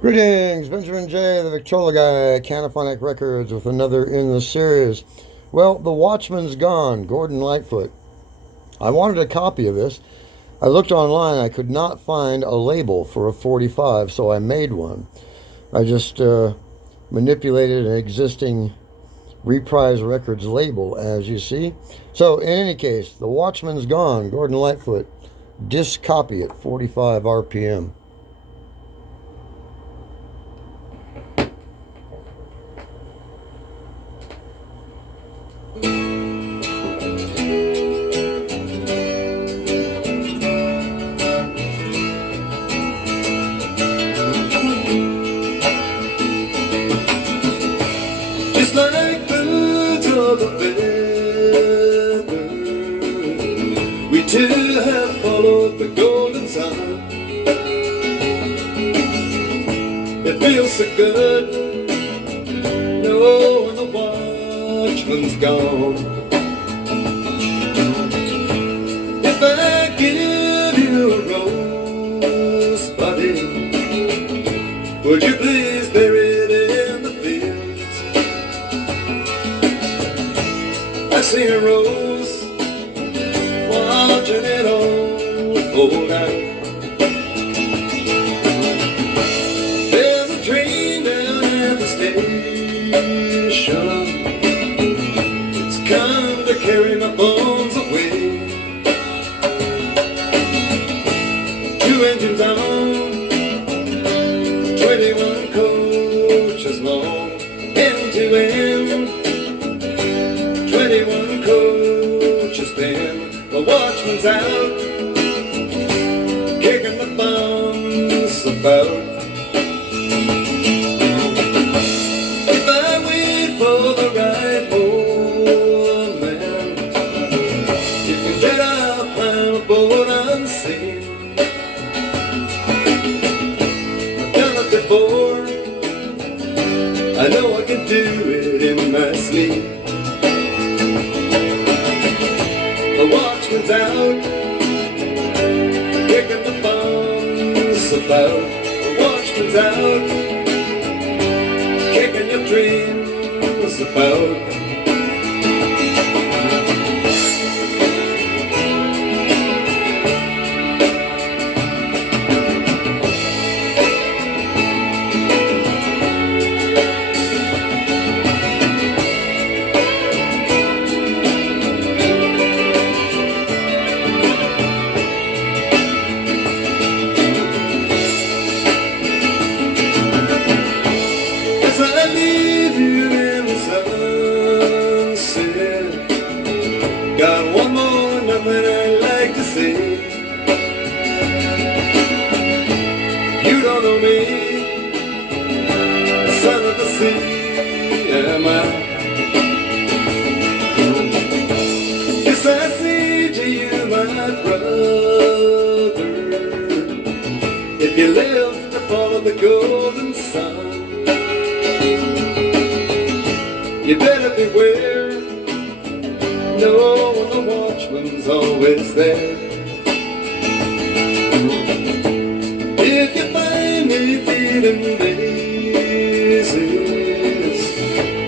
Greetings, Benjamin J, the Victrola Guy, Canophonic Records, with another in the series. Well, the Watchman's gone, Gordon Lightfoot. I wanted a copy of this. I looked online, I could not find a label for a 45, so I made one. I just manipulated an existing Reprise Records label, as you see. So, in any case, the Watchman's gone, Gordon Lightfoot. Disc copy at 45 RPM. Just like birds of a feather, we too have followed the golden sun. It feels so good knowing the watchman's gone. If I give you a rose, buddy, would you please bury it in the fields? I see a rose, watching it all fold out. There's a train down at the station. It's come to carry my bones away. Two engines on, 21 coaches long, end to end. 21 coaches then, the watchman's out, kicking the bums about. If I wait for the right moment, you can bet I'll climb aboard unseen. I've done it before, I know I can do it in my sleep. The watchman's out, kicking the bums about. The watchman's out, kicking your dreams about. As I leave you in the sunset, got one more nothing I'd like to say. You don't know me, the son of the sea am I. Yes, I say to you, my brother, if you live to follow the golden sun, you better beware, knowing the watchman's always there. If you find me feeling daisies,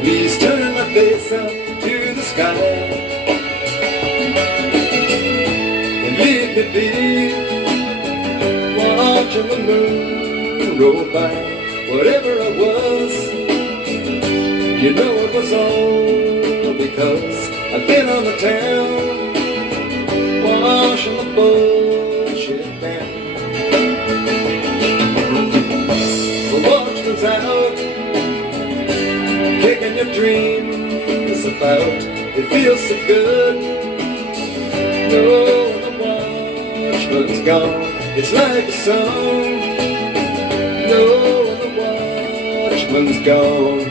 please turn my face up to the sky and leave me be, watching the moon roll by. Whatever I was, you know it was all because I've been on the town, washing the bullshit down. The watchman's out, kicking your dreams about. It feels so good, knowing the watchman's gone. It's like a song, knowing the watchman's gone.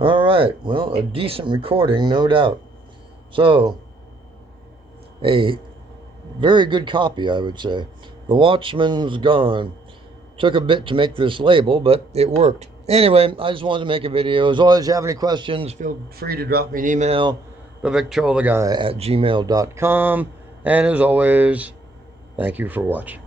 All right, well, a decent recording, no doubt. So, a very good copy, I would say. The Watchman's gone. Took a bit to make this label, but it worked. Anyway, I just wanted to make a video. As always, if you have any questions, feel free to drop me an email, TheVictrolaGuy@gmail.com. And as always, thank you for watching.